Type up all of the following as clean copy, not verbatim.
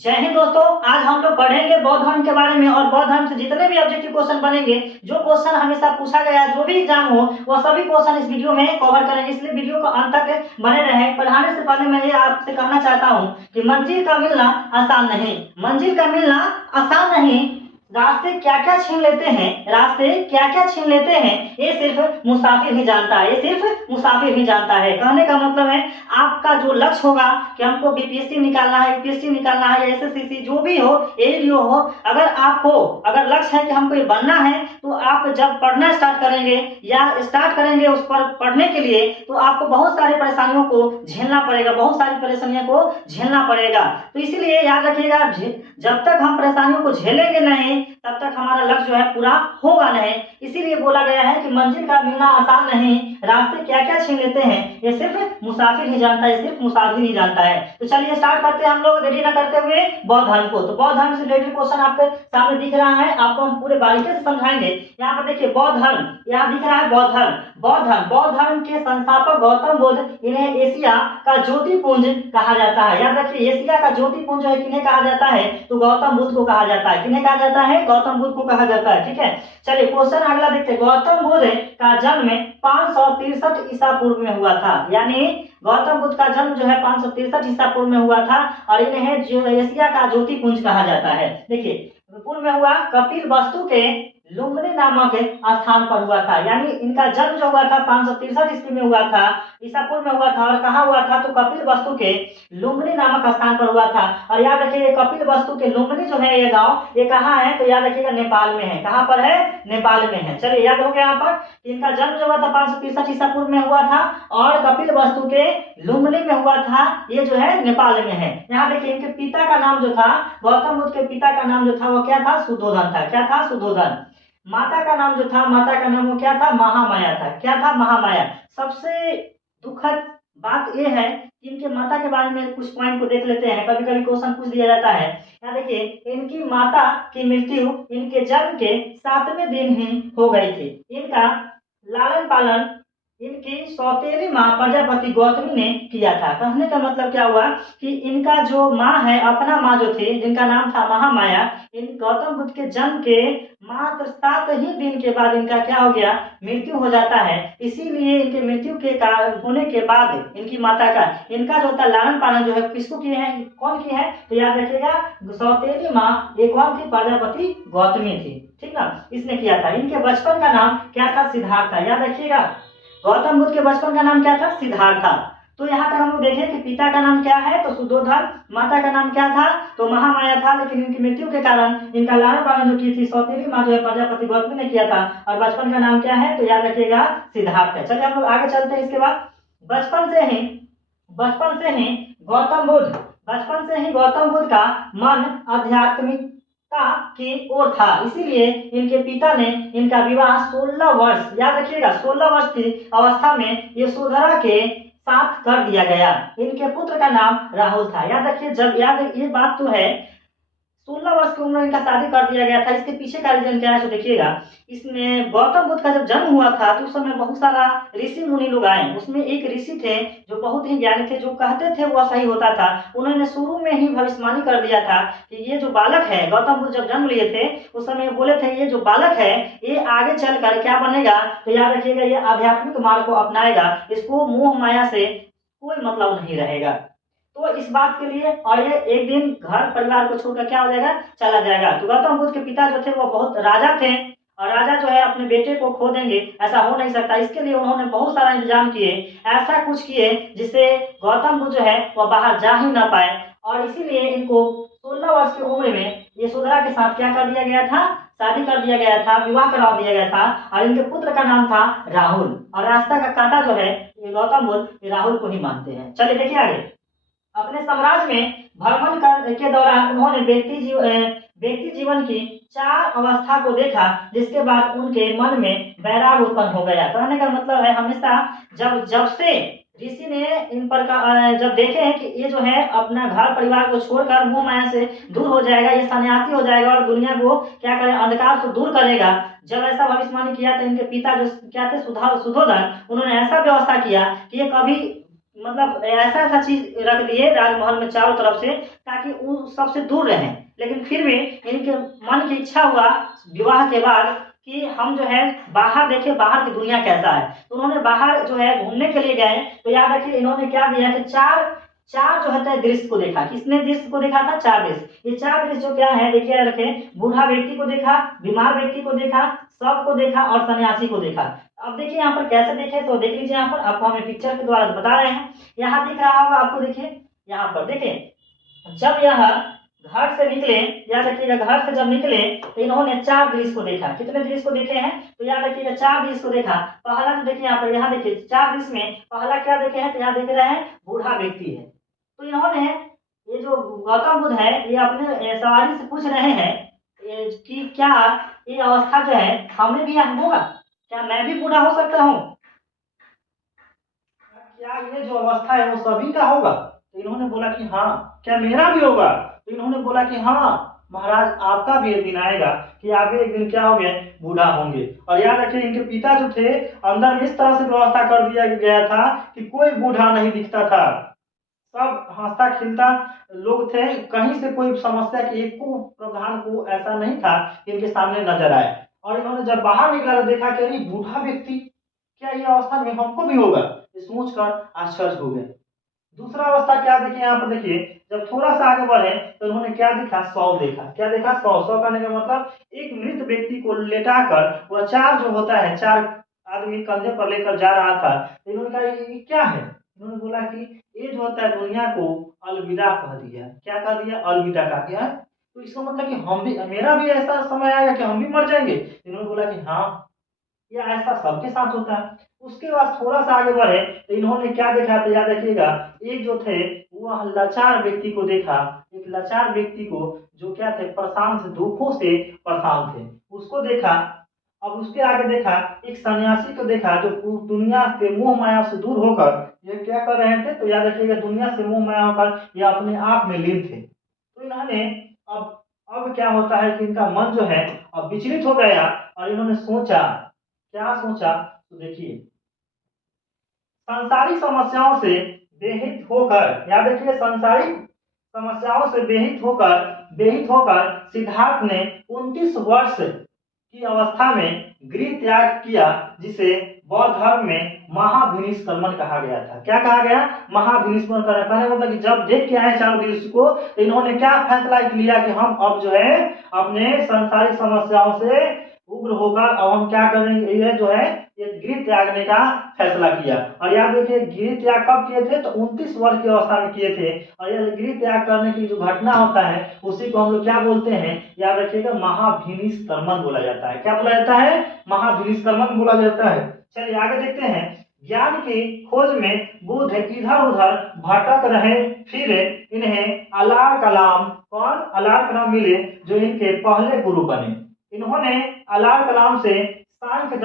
जय हिंद दोस्तों। आज हम लोग पढ़ेंगे बौद्ध धर्म के बारे में और बौद्ध धर्म से जितने भी ऑब्जेक्टिव क्वेश्चन बनेंगे, जो क्वेश्चन हमेशा पूछा गया है, जो भी एग्जाम हो, वह सभी क्वेश्चन इस वीडियो में कवर करेंगे। इसलिए वीडियो को अंत तक बने रहें। पढ़ाने से पहले मैं ये आपसे कहना चाहता हूँ कि मंजिल का मिलना आसान नहीं, मंजिल का मिलना आसान नहीं। रास्ते क्या क्या छीन लेते हैं, रास्ते क्या क्या छीन लेते हैं, ये सिर्फ मुसाफिर ही जानता है, ये सिर्फ मुसाफिर ही जानता है। कहने का मतलब है आपका जो लक्ष्य होगा कि हमको बीपीएससी निकालना है, यूपीएससी निकालना है, या एसएससी जो भी हो, एडीओ हो, अगर लक्ष्य है कि हमको ये बनना है, तो आप जब पढ़ना स्टार्ट करेंगे या स्टार्ट करेंगे उस पर पढ़ने के लिए, तो आपको बहुत सारी परेशानियों को झेलना पड़ेगा, बहुत सारी परेशानियों को झेलना पड़ेगा। तो इसीलिए याद रखिएगा, जब तक हम परेशानियों को झेलेंगे नहीं, तब तक हमारा लक्ष्य जो है पूरा होगा नहीं। इसीलिए बोला गया है कि मंजिल का मिलना आसान नहीं, रास्ते क्या क्या छीन लेते हैं, ये सिर्फ मुसाफिर ही जानता है, सिर्फ मुसाफिर ही जानता है। तो चलिए स्टार्ट करते हैं हम लोग, देरी न करते हुए बौद्ध धर्म को। तो बौद्ध धर्म से रिलेटेड क्वेश्चन आपके सामने दिख रहा है, आपको हम पूरे बारीकी से समझाएंगे। यहाँ पर देखिए बौद्ध धर्म, यहाँ दिख रहा है बौद्ध धर्म। बौद्ध धर्म के संस्थापक गौतम बुद्ध, इन्हें एशिया का ज्योतिपुंज कहा जाता है। याद रखिए, एशिया का ज्योतिपुंज है किन्हें कहा जाता है, तो गौतम बुद्ध को कहा जाता है। किन्हें कहा जाता है, गौतम बुद्ध को कहा जाता है। ठीक है, चलिए क्वेश्चन अगला देखते हैं। गौतम बुद्ध का जन्म 563 ईसा पूर्व में हुआ था, यानी गौतम बुद्ध का जन्म जो है 563 ईसा पूर्व में हुआ था, और इन्हें जो एशिया का ज्योतिपुंज कहा जाता है। देखिए पूर्व में हुआ, कपिल वस्तु के लुम्बिनी नामक स्थान पर हुआ था, यानी इनका जन्म जो हुआ था 563 ईस्वी में हुआ था, ईसा पूर्व में हुआ था। और कहाँ हुआ था, तो कपिल वस्तु के लुम्बिनी नामक स्थान पर हुआ था। और याद रखिए कपिल वस्तु के लुम्बिनी जो है ये गांव, ये कहाँ है, तो याद रखिएगा नेपाल में है। कहाँ पर है, नेपाल में है। चलिए याद हो गया यहाँ पर, इनका जन्म जो हुआ था 563 ईसा पूर्व में हुआ था, और कपिल वस्तु के लुम्बिनी में हुआ था, ये जो है नेपाल में है। यहाँ देखिए इनके पिता का नाम जो था, गौतम बुद्ध के पिता का नाम जो था वो क्या था, सुद्धोधन था। क्या था, सुद्धोधन। माता का नाम जो था, माता का नाम वो क्या था, महामाया था। क्या था, महामाया। सबसे दुखद बात यह है कि इनके माता के बारे में कुछ पॉइंट को देख लेते हैं, कभी कभी क्वेश्चन पूछ दिया जाता है। यहाँ देखिए इनकी माता की मृत्यु इनके जन्म के 7वें दिन ही हो गई थी। इनका लालन पालन इनकी सौतेली माँ प्रजापति गौतमी ने किया था। कहने का मतलब क्या हुआ कि इनका जो माँ है, अपना माँ जो थी, जिनका नाम था महामाया, इन गौतम बुद्ध के जन्म के मात्र 7 ही दिन के बाद इनका क्या हो गया, मृत्यु हो जाता है। इसीलिए इनके मृत्यु के कारण होने के बाद इनकी माता का, इनका जो था लालन पालन जो है किसको किए हैं, कौन की है, तो याद रखिएगा सौतेली माँ ये कौन थी, प्रजापति गौतमी थी। ठीक ना, इसने किया था। इनके बचपन का नाम क्या था, सिद्धार्थ था। याद रखिएगा गौतम बुद्ध के बचपन का नाम क्या था, सिद्धार्थ था। तो यहाँ तक हम लोग देखें कि पिता का नाम क्या है, तो सुद्धोधन। माता का नाम क्या था, तो महामाया था। लेकिन इनकी मृत्यु के कारण इनका लालन पालन जो की थी सौतेली माँ जो है प्रजापति गौतमी ने किया था। और बचपन का नाम क्या है, तो याद रखिएगा सिद्धार्थ है। चलिए हम लोग आगे चलते हैं। इसके बाद बचपन से ही गौतम बुद्ध का मन आध्यात्मिक की ओर था। इसीलिए इनके पिता ने इनका विवाह 16 वर्ष, याद रखिएगा 16 वर्ष की अवस्था में यशोधरा के साथ कर दिया गया। इनके पुत्र का नाम राहुल था। याद रखिए, जब याद ये बात तो है 16 वर्ष की उम्र में इनका शादी कर दिया गया था। इसके पीछे का रीजन क्या है, तो देखिएगा इसमें गौतम बुद्ध का जब जन्म हुआ था तो उस समय बहुत सारा ऋषि मुनि लोग आए। उसमें एक ऋषि थे जो बहुत ही ज्ञानी थे, जो कहते थे वो सही होता था। उन्होंने शुरू में ही भविष्यवाणी कर दिया था कि ये जो बालक है, गौतम बुद्ध जब जन्म लिए थे उस समय बोले थे ये जो बालक है ये आगे चलकर क्या बनेगा, तो याद रखिएगा ये आध्यात्मिक मार्ग को अपनाएगा, इसको मोह माया से कोई मतलब नहीं रहेगा। तो इस बात के लिए, और ये एक दिन घर परिवार को छोड़कर क्या हो जाएगा, चला जाएगा। तो गौतम बुद्ध के पिता जो थे वो बहुत राजा थे, और राजा जो है अपने बेटे को खो देंगे, ऐसा हो नहीं सकता। इसके लिए उन्होंने बहुत सारा इंतजाम किए, ऐसा कुछ किए जिससे गौतम बुद्ध जो है वह बाहर जा ही ना पाए। और इसीलिए इनको 16 वर्ष की उम्र में यशोधरा के साथ क्या कर दिया गया था, शादी कर दिया गया था, विवाह करवा दिया गया था। और इनके पुत्र का नाम था राहुल। और रास्ता का कांटा जो है ये गौतम बुद्ध राहुल को ही मानते हैं। चलिए देखिए आगे। अपने साम्राज्य में भ्रमण के दौरान उन्होंने व्यक्ति जीवन की 4 अवस्था को देखा, जिसके बाद उनके मन में वैराग उत्पन्न हो गया। कहने का मतलब है हमेशा जब से ऋषि ने इन पर जब देखे हैं कि ये जो है अपना घर परिवार को छोड़कर मोह माया से दूर हो जाएगा, ये सन्यासी हो जाएगा और दुनिया को क्या करे, अंधकार से दूर करेगा। जब ऐसा भविष्यवाणी किया तो इनके पिता जो क्या थे, सुद्धोधन, उन्होंने ऐसा व्यवस्था किया कि ये कभी मतलब ऐसा ऐसा चीज रख दिए राजमहल में चारों तरफ से, ताकि वो सबसे दूर रहें। लेकिन फिर भी इनके मन की इच्छा हुआ विवाह के बाद कि हम जो है बाहर देखें, बाहर की दुनिया कैसा है। तो उन्होंने बाहर जो है घूमने के लिए गए। तो याद रखिए इन्होंने क्या दिया कि चार चार जो है दृश्य को देखा। किसने दृश्य को देखा था? चार दृश्य। ये चार दृश्य जो क्या है देखिए, याद रखें, बूढ़ा व्यक्ति को देखा, बीमार व्यक्ति को देखा, शव को देखा और सन्यासी को देखा। अब देखिए यहाँ पर कैसे देखे, तो देख लीजिए यहाँ पर आपको हमें पिक्चर के द्वारा बता रहे हैं। यहाँ दिख रहा होगा आपको, देखिए यहाँ पर देखिए, जब यह घर से निकले, याद रखिएगा घर से जब निकले तो इन्होंने चार दृश्य को देखा। कितने दृश्य को देखे हैं? तो याद रखिएगा चार दृश्य को देखा। पहला तो देखिए यहाँ पर, यहाँ देखिए चार दृश्य में पहला क्या देखे हैं? तो यहाँ देख रहे हैं बूढ़ा व्यक्ति है। तो इन्होंने, ये जो गौतम बुद्ध है, ये अपने सवारी से पूछ रहे हैं कि क्या ये अवस्था जो है हमें भी होगा, क्या मैं भी बूढ़ा हो सकता हूँ, क्या ये जो अवस्था है वो सभी का होगा? तो इन्होंने बोला कि हाँ, क्या मेरा भी होगा? तो इन्होंने बोला कि हाँ महाराज, आपका भी एक दिन आएगा कि आप भी एक दिन क्या होंगे? बूढ़ा होंगे। और याद रखिए इनके पिता जो थे, अंदर इस तरह से व्यवस्था कर दिया गया था कि कोई बूढ़ा नहीं दिखता था, सब हंसता खिलता लोग थे। कहीं से कोई समस्या की एक को प्रावधान को ऐसा नहीं था कि इनके सामने नजर आए। और इन्होंने जब बाहर निकला तो देखा कि अरे बूढ़ा व्यक्ति, क्या ये अवस्था में हमको भी होगा? ये सोचकर आश्चर्य हो गए। दूसरा अवस्था क्या देखिए यहाँ पर, देखिए जब थोड़ा सा आगे बढ़े तो उन्होंने क्या देखा? शव देखा। क्या देखा? शव। शव करने का मतलब एक मृत व्यक्ति को लेटाकर वह चार जो होता है, चार आदमी कंधे पर लेकर जा रहा था। तो इन्होंने कहा ये क्या है? इन्होंने बोला कि ये जो होता है दुनिया को अलविदा कह दिया। क्या कह दिया? अलविदा कह दिया। तो इसका मतलब कि हम भी, मेरा भी ऐसा समय आएगा कि हम भी मर जाएंगे। इन्होंने बोला कि हाँ, या ऐसा सबके साथ होता है। उसके बाद थोड़ा सा आगे बढ़े तो इन्होंने क्या देखा? तो याद रखिएगा, एक जो थे वह लाचार व्यक्ति को देखा। एक लाचार व्यक्ति को जो क्या थे? परेशान से, दुखों से परेशान थे, उसको देखा। अब उसके आगे देखा एक सन्यासी को देखा जो दुनिया के मोह माया से दूर होकर ये क्या कर रहे थे? तो याद रखिएगा दुनिया से मोह माया होकर ये अपने आप में लीन थे। तो इन्होंने अब क्या होता है कि इनका मन जो है अब विचलित हो गया और इन्होंने सोचा। क्या सोचा? तो देखिए, सांसारिक समस्याओं से बेहित होकर, याद रखिए सांसारिक समस्याओं से बेहित होकर सिद्धार्थ ने 29 वर्ष की अवस्था में गृह त्याग किया, जिसे बौद्ध धर्म में महाभिनिष्क्रमण कहा गया था। क्या कहा गया? महाभिनिष्क्रमण करना। कहने का मतलब कि जब देख के आए चारों दिवस को, तो इन्होंने क्या फैसला लिया कि हम अब जो है अपने सांसारिक समस्याओं से उग्र होकर अब हम क्या करेंगे? ये जो है ये गृह त्यागने का फैसला किया। और याद रखिए गृह त्याग कब किए थे? तो 29 वर्ष की अवस्था में किए थे। और यह गृह त्याग करने की जो घटना होता है उसी को हम लोग क्या बोलते हैं? याद रखिएगा महाभिनिष्क्रमण बोला जाता है। क्या बोला जाता है? महाभिनिष्क्रमण बोला जाता है। चलिए आगे देखते हैं। ज्ञान की खोज में बुद्ध इधर उधर भटक रहे, फिर इन्हें अलार कलाम, कौन? अलार कलाम मिले, जो इनके पहले गुरु बने। इन्होंने अलार कलाम से सांख्य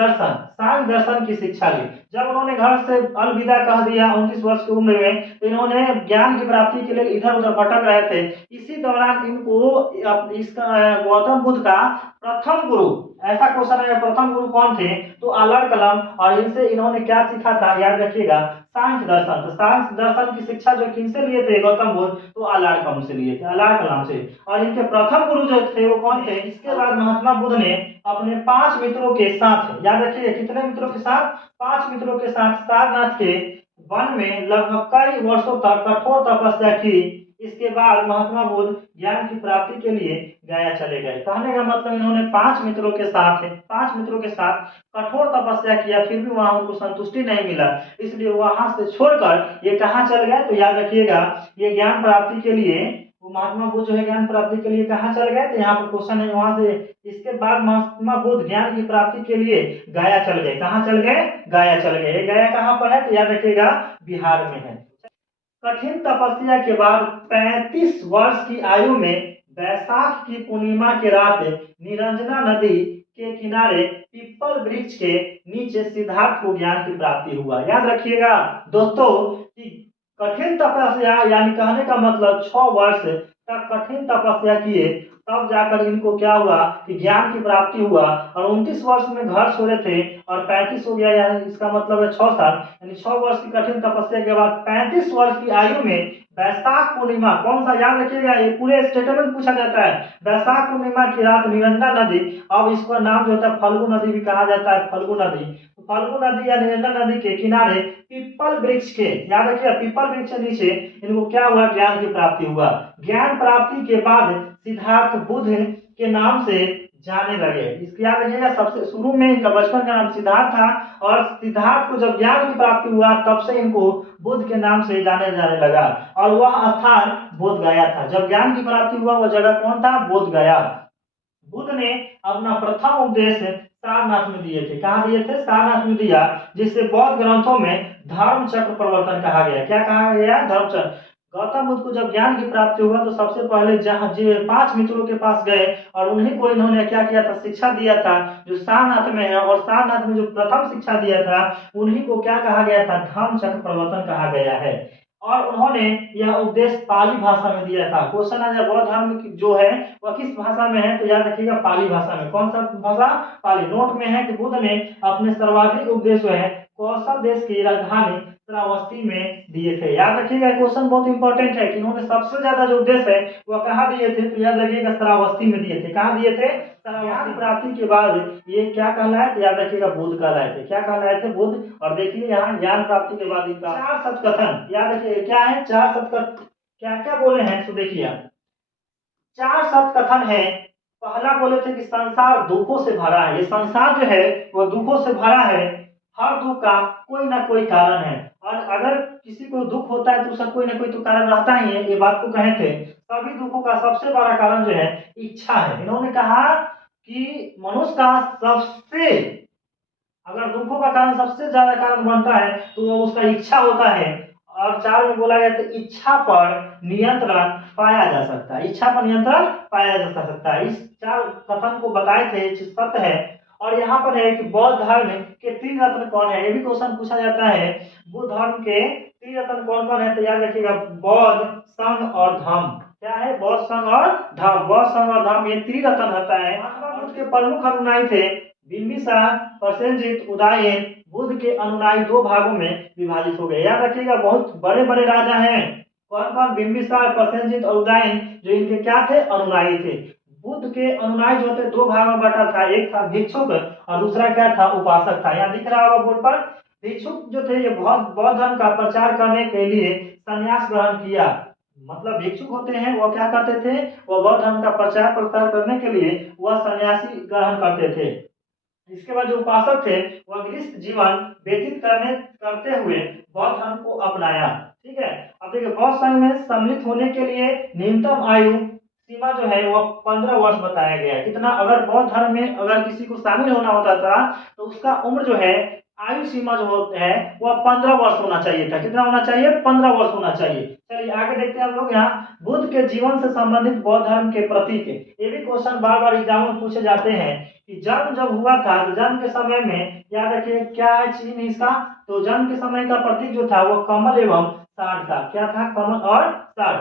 दर्शन की शिक्षा ली। जब उन्होंने घर से अलविदा कह दिया 29 वर्ष की उम्र में, तो इन्होंने ज्ञान की प्राप्ति के लिए इधर उधर भटक रहे थे। इसी दौरान इनको इसका गौतम बुद्ध का प्रथम गुरु, ऐसा क्वेश्चन है प्रथम गुरु कौन थे? तो अलार कलाम। और इनसे इन्होंने क्या सीखा था? याद रखिएगा सांख्य दर्शन। तो सांख्य दर्शन की शिक्षा जो किनसे लिए थे गौतम बुद्ध? तो अलार कलाम से लिए थे, अलार कलाम से। और इनके प्रथम गुरु जो थे वो कौन थे? इसके बाद महात्मा बुद्ध ने अपने 5 मित्रों के साथ, याद रखिए कितने मित्रों के साथ? 5 मित्रों के साथ सारनाथ के वन में लगभग कई वर्षों तक कठोर तपस्या की। इसके बाद महात्मा बुद्ध ज्ञान की प्राप्ति के लिए गया चले गए। कहने का मतलब इन्होंने 5 मित्रों के साथ कठोर तपस्या किया, फिर भी वहां उनको संतुष्टि नहीं मिला, इसलिए वहां से छोड़कर ये कहाँ चल गए? तो याद रखिएगा ये ज्ञान प्राप्ति के लिए, वो महात्मा बुद्ध जो है ज्ञान प्राप्ति के लिए कहाँ चल गए? तो यहाँ पर क्वेश्चन है वहां से। इसके बाद महात्मा बुद्ध ज्ञान की प्राप्ति के लिए गया चल गए। कहाँ चल गए? गया चल गए। गया कहाँ पर है? तो याद रखिएगा बिहार में है। कठिन तपस्या के बाद 35 वर्ष की आयु में बैसाख की पूर्णिमा की रात निरंजना नदी के किनारे पीपल वृक्ष के नीचे सिद्धार्थ को ज्ञान की प्राप्ति हुआ। याद रखिएगा दोस्तों कि कठिन तपस्या, यानी कहने का मतलब 6 वर्ष तक कठिन तपस्या किए, तब जाकर इनको क्या हुआ कि ज्ञान की प्राप्ति हुआ। और 29 वर्ष में घर छोड़े थे और 35 हो गया, यानी इसका मतलब है 6 साल, यानी 6 वर्ष की कठिन तपस्या के बाद 35 वर्ष की आयु में वैशाख पूर्णिमा, कौन सा याद रखिएगा, ये पूरे स्टेटमेंट पूछा जाता है। वैशाख पूर्णिमा की रात निरंजन नदी, अब इसका नाम जो होता है फल्गु नदी भी कहा जाता है, फल्गु नदी, तो फल्गु नदी या निरंजन नदी के किनारे पीपल वृक्ष के, याद रखिए पीपल वृक्ष के नीचे इनको क्या हुआ, ज्ञान की प्राप्ति हुआ। ज्ञान प्राप्ति के बाद सिद्धार्थ बुद्ध के नाम से जाने लगे। इसको याद रखिएगा, सबसे शुरू में इनका बचपन का नाम सिद्धार्थ था, और सिद्धार्थ को जब ज्ञान की प्राप्ति हुआ तब से इनको बुद्ध के नाम से जाने लगा। और वह स्थान बोध गया था। जब ज्ञान की प्राप्ति हुआ वह जगह कौन था, बोध गया। बुद्ध ने अपना प्रथम उपदेश सारनाथ में दिए थे। कहाँ दिए थे, सारनाथ में दिया, जिससे बौद्ध ग्रंथों में धर्म चक्र प्रवर्तन कहा गया। क्या कहा गया, धर्म चक्र। गौतम बुद्ध को जब ज्ञान की प्राप्ति हुआ तो सबसे पहले जहाँ 5 मित्रों के पास गए और उन्हीं को इन्होंने क्या किया था, शिक्षा दिया था, जो सारनाथ में है। और सारनाथ में जो प्रथम शिक्षा दिया था उन्हीं को क्या कहा गया था, धर्म चक्र प्रवर्तन कहा गया है। और उन्होंने यह उपदेश पाली भाषा में दिया था। क्वेश्चन आ जाए, बौद्ध धर्म जो है वह किस भाषा में है, तो याद रखिएगा पाली भाषा में। कौन सा भाषा, पाली। नोट में है कि बुद्ध ने अपने सर्वाधिक उपदेश जो है कौशल देश की राजधानी श्रावस्ती में दिए थे। याद रखिएगा, क्वेश्चन बहुत इंपॉर्टेंट है कि इन्होंने सबसे ज्यादा जो उपदेश है वह कहाँ दिए थे, तो याद रखिएगा श्रावस्ती में दिए थे। कहाँ दिए थे, ज्ञान प्राप्ति के बाद ये क्या कहलाए, तो याद रखिएगा बुद्ध कहलाए थे। क्या कहलाए थे, बुद्ध। और देखिए यहाँ ज्ञान प्राप्ति के बाद इनका 4 सत्कथन, याद रखिए क्या है, 4 सत्कथन। क्या क्या बोले हैं, तो देखिए 4 सत्कथन है। पहला बोले थे कि संसार दुखों से भरा है। ये संसार जो है वह दुखों से भरा है। हर दुख का कोई ना कोई कारण है, और अगर किसी को दुख होता है तो उसका कोई ना कोई तो कारण रहता ही है। ये बात को कहे थे। सभी दुखों का सबसे बड़ा कारण जो है इच्छा है। इन्होंने कहा कि मनुष्य का सबसे, अगर दुखों का कारण सबसे ज्यादा कारण बनता है तो वो उसका इच्छा होता है। और 4 में बोला गया तो इच्छा पर नियंत्रण पाया जा सकता है। इच्छा पर नियंत्रण पाया जा सकता है। इस 4 कथन को बताए थे, सत्य है। और यहाँ पर है कि बौद्ध धर्म के त्रिरत्न कौन है, ये भी क्वेश्चन पूछा जाता है। बुद्ध धर्म के त्रिरत्न कौन कौन है, तो याद रखिएगा बौद्ध, संघ और धम्म। क्या है, बौद्ध, संघ और धम्म। बौद्ध, संघ और धम्म ये त्रिरत्न होता है। महात्मा बुद्ध के प्रमुख अनुयायी थे बिंबिसार, प्रसेनजीत, उदयन। बुद्ध के अनुयायी 2 भागों में विभाजित हो गए। याद रखिएगा बहुत बड़े बड़े राजा हैं। कौन कौन, बिंबिसार, प्रसेनजीत और उदयन, जो इनके क्या थे, अनुयायी थे। बुद्ध के अनुयायी जो थे 2 भाग में बटा था। एक था भिक्षुक और दूसरा क्या था, उपासक था। यहाँ दिख रहा होगा बोर्ड पर। भिक्षुक जो थे ये बौद्ध धर्म का प्रचार करने के लिए संन्यास ग्रहण किया। मतलब भिक्षुक होते हैं वो क्या करते थे, वो बौद्ध धर्म का प्रचार प्रसार करने के लिए वह सन्यासी ग्रहण करते थे। इसके बाद जो उपासक थे वह गृहस्थ जीवन व्यतीत करते हुए बौद्ध धर्म को अपनाया। ठीक है, अब देखिए बौद्ध संघ में सम्मिलित होने के लिए न्यूनतम आयु सीमा जो है वह 15 वर्ष बताया गया है। कितना, अगर बौद्ध धर्म में अगर किसी को शामिल होना होता था तो उसका उम्र जो है, आयु सीमा जो है वह 15 वर्ष होना चाहिए था। कितना होना चाहिए, 15 वर्ष होना चाहिए। चलिए आगे देखते हैं हम लोग। यहाँ बुद्ध के जीवन से संबंधित बौद्ध धर्म के प्रतीक, ये भी क्वेश्चन बार बार एग्जाम में पूछे जाते हैं कि जन्म जब हुआ था तो जन्म के समय में याद रखिए क्या है चिन्ह इसका, तो जन्म के समय का प्रतीक जो था वो कमल एवं साढ़ था। क्या था, कमल और साढ़।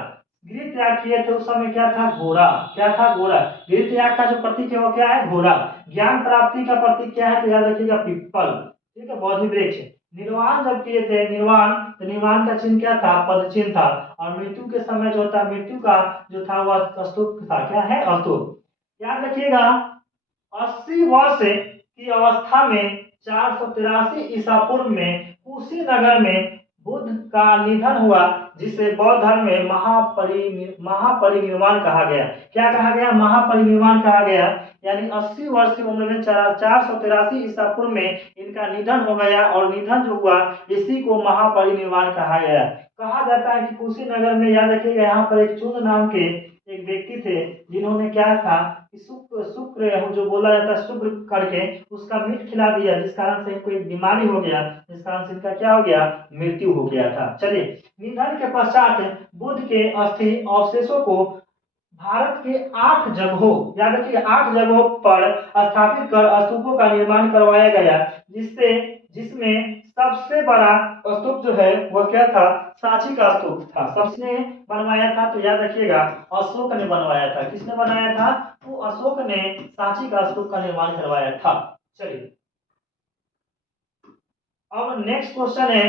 गृह त्याग किए थे उस समय क्या था, घोड़ा। क्या था, घोड़ा। गृह त्याग का जो प्रतीक है वो क्या है, घोड़ा। ज्ञान प्राप्ति का प्रतीक क्या है, तो याद रखिएगा पीपल। ठीक है, बोधि वृक्ष। निर्वाण जब किए थे, निर्वाण, तो निर्वाण का चिन्ह क्या था, पद चिन्ह था। और मृत्यु के समय जो था, मृत्यु का जो था वह स्तूप था। क्या है, स्तूप। याद रखिएगा 80 वर्ष की अवस्था में 483 ईसा पूर्व में कुशीनगर में बुद्ध का निधन हुआ, जिसे बौद्ध धर्म में महापरिनिर्वाण कहा गया। क्या कहा गया, महापरिनिर्वाण कहा गया। यानी 80 वर्ष की उम्र में 483 ईसा पूर्व में इनका निधन हो गया, और निधन जो हुआ इसी को महापरिनिर्वाण कहा गया। कहा जाता है कि कुशीनगर में, याद रखिएगा यहाँ पर एक चुन नाम के एक व्यक्ति थे जिन्होंने क्या था कि शुक्र जो बोला जाता है शुक्र करके उसका मीट खिला दिया, जिस कारण से इनको एक बीमारी हो गया, जिस कारण से इनका क्या हो गया, मृत्यु हो गया था। चलिए, निधन के पश्चात बुद्ध के अस्थि अवशेषों को भारत के 8 जगहों, याद रखिए 8 जगहों पर स्थापित कर स्तूपों का निर्माण करवाया गया, जिसमें सबसे बड़ा स्तूप जो है वो क्या था, सांची का स्तूप था। सबने बनवाया था, तो याद रखिएगा अशोक ने बनवाया था। किसने बनाया था? तो अशोक ने सांची का स्तूप का निर्माण करवाया था। चलिए अब नेक्स्ट क्वेश्चन है,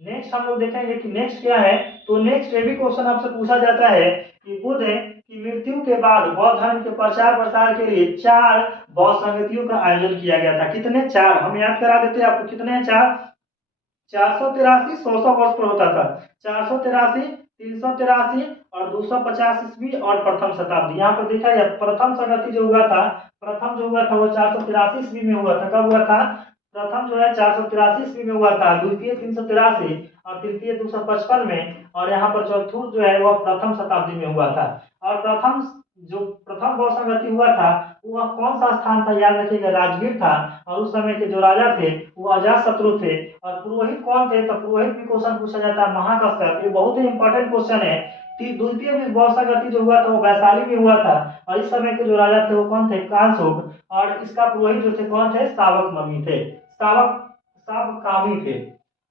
नेक्स्ट हम लोग देखेंगे कि नेक्स्ट क्या है। तो नेक्स्ट ये भी क्वेश्चन आपसे पूछा जाता है कि बुद्ध की मृत्यु के बाद बौद्ध धर्म के प्रचार प्रसार के लिए 4 बौद्ध संगतियों का आयोजन किया गया था। कितने? 4। हम याद करा देते हैं आपको, कितने? 4। 483 100 वर्ष पर होता था। 483, 383 और 250 ईस्वी और प्रथम शताब्दी। यहाँ पर देखा गया प्रथम संगति जो हुआ था, प्रथम जो हुआ था वो 483 ईस्वी में हुआ था। कब हुआ था? प्रथम जो है 483 ईस्वी में हुआ था, द्वितीय 383 और तृतीय 255 में, और यहाँ पर चतुर्थ जो है वह प्रथम शताब्दी में हुआ था। और प्रथम बौद्ध संगति हुआ था वह कौन सा स्थान था? याद रखिएगा राजगीर था। और उस समय के जो राजा थे वो अजातशत्रु थे। और पुरोहित कौन थे? तो पुरोहित भी क्वेश्चन पूछा जाता है, महाकश्यप। ये बहुत ही इंपॉर्टेंट क्वेश्चन है। द्वितीय बौद्ध संगति जो हुआ था वो वैशाली में हुआ था। और इस समय के जो राजा थे वो कौन थे? कांशोक। और इसका पुरोहित जो थे कौन थे? शावक मणि थे, शावकामी थे।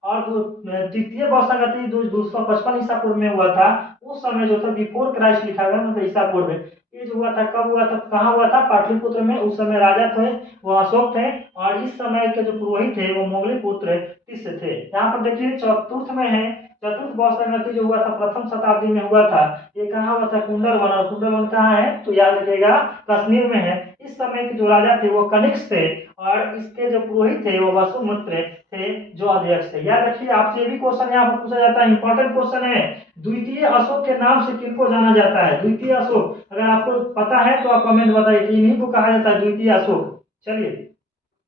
और तृतीय बौद्ध संगति जो 255 ईसा पूर्व में हुआ था, उस समय जो था बिफोर क्राइस्ट लिखा गया, मतलब ईसा पूर्व में। ये जो हुआ था कब हुआ था? कहाँ हुआ था? पाटलिपुत्र में। उस समय राजा थे वो अशोक थे, और इस समय के जो पुरोहित थे वो मोगली पुत्र तिस्य थे। यहाँ पर देखिए चतुर्थ में है, चतुर्थ बौद्ध संगति जो हुआ था प्रथम शताब्दी में हुआ था। ये कहाँ हुआ था? कुंडलवन। और कुंडलवन कहाँ है? तो याद रखिएगा कश्मीर में है। इस समय के जो राजा थे वो कनिष्क थे, और इसके जो पुरोहित थे वो वसुमित्र थे जो अध्यक्ष थे। याद रखिए आपसे ये भी क्वेश्चन यहाँ पर पूछा जाता है, इंपॉर्टेंट क्वेश्चन है। द्वितीय अशोक के नाम से किनको जाना जाता है? द्वितीय अशोक, अगर आपको पता है तो आप कमेंट बताइए कि इन्हीं को कहा जाता है द्वितीय अशोक। चलिए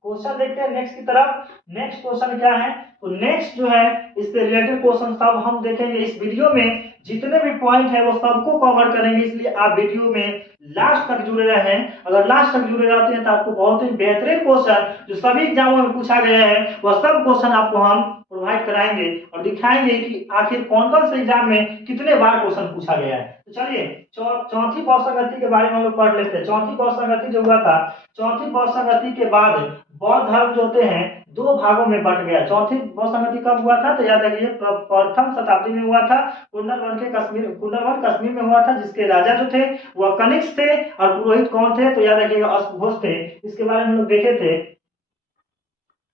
क्वेश्चन देखते हैं नेक्स्ट की तरफ। नेक्स्ट क्वेश्चन क्या है? तो नेक्स्ट जो है इससे रिलेटेड क्वेश्चन सब हम देखेंगे इस वीडियो में। जितने भी पॉइंट है वो सबको कवर करेंगे, इसलिए आप वीडियो में लास्ट तक जुड़े रहें। अगर लास्ट तक जुड़े रहते हैं तो आपको बहुत ही बेहतरीन क्वेश्चन जो सभी एग्जामों में पूछा गया है वह सब क्वेश्चन आपको हम प्रोवाइड कराएंगे और दिखाएंगे कि आखिर कौन कौन से एग्जाम में कितने बार क्वेश्चन पूछा गया है। तो चलिए चौथी बौद्ध संगति के बारे में हम लोग पढ़ लेते हैं। चौथी बौद्ध संगति जो हुआ था, चौथी बौद्ध संगति के बाद बौद्ध धर्म जो होते हैं 2 भागों में बट गया। चौथी बौद्ध संगति कब हुआ था? तो याद रखिए प्रथम शताब्दी में हुआ था। कुंडलवन कश्मीर में हुआ था, जिसके राजा जो थे वह कनिष्क थे, और पुरोहित कौन थे? तो याद रखिएगा अश्वघोष थे। इसके बारे में हम लोग देखे थे,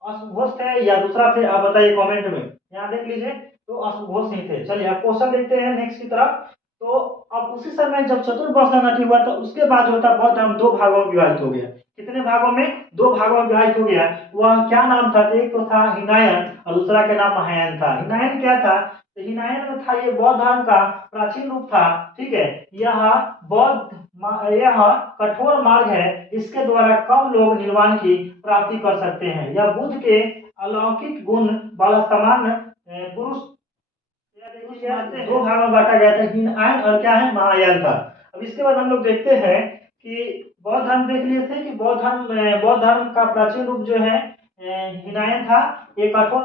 अश्वघोष थे या दूसरा थे, आप बताइए कमेंट में। यहाँ देख लीजिए तो अश्वघोष ही थे। चलिए अब क्वेश्चन देखते हैं नेक्स्ट की तरफ। तो अब उसी समय जब चतुर्थ बौद्ध संगति हुआ तो उसके बाद जो था बौद्ध धर्म 2 भागों में विभाजित हो गया। कितने भागों में? 2 भागों में विभाजित हो गया। वह क्या नाम था? एक तो था हिनायन और दूसरा का नाम महायान था। हिनायन क्या था? तो हिनायन में था ये बौद्ध धर्म का प्राचीन रूप था। ठीक है, यह कठोर मार्ग है, इसके द्वारा कम लोग निर्वाण की प्राप्ति कर सकते हैं। यह बुद्ध के अलौकिक गुण वाला समान पुरुष 2 भागों में बांटा गया था, हिनायन और क्या है? महायान था। अब इसके बाद हम लोग देखते हैं कि बौद्ध धर्म देख लिए थे कि बौद्ध धर्म का प्राचीन रूप जो है हिनायन था। एक कठोर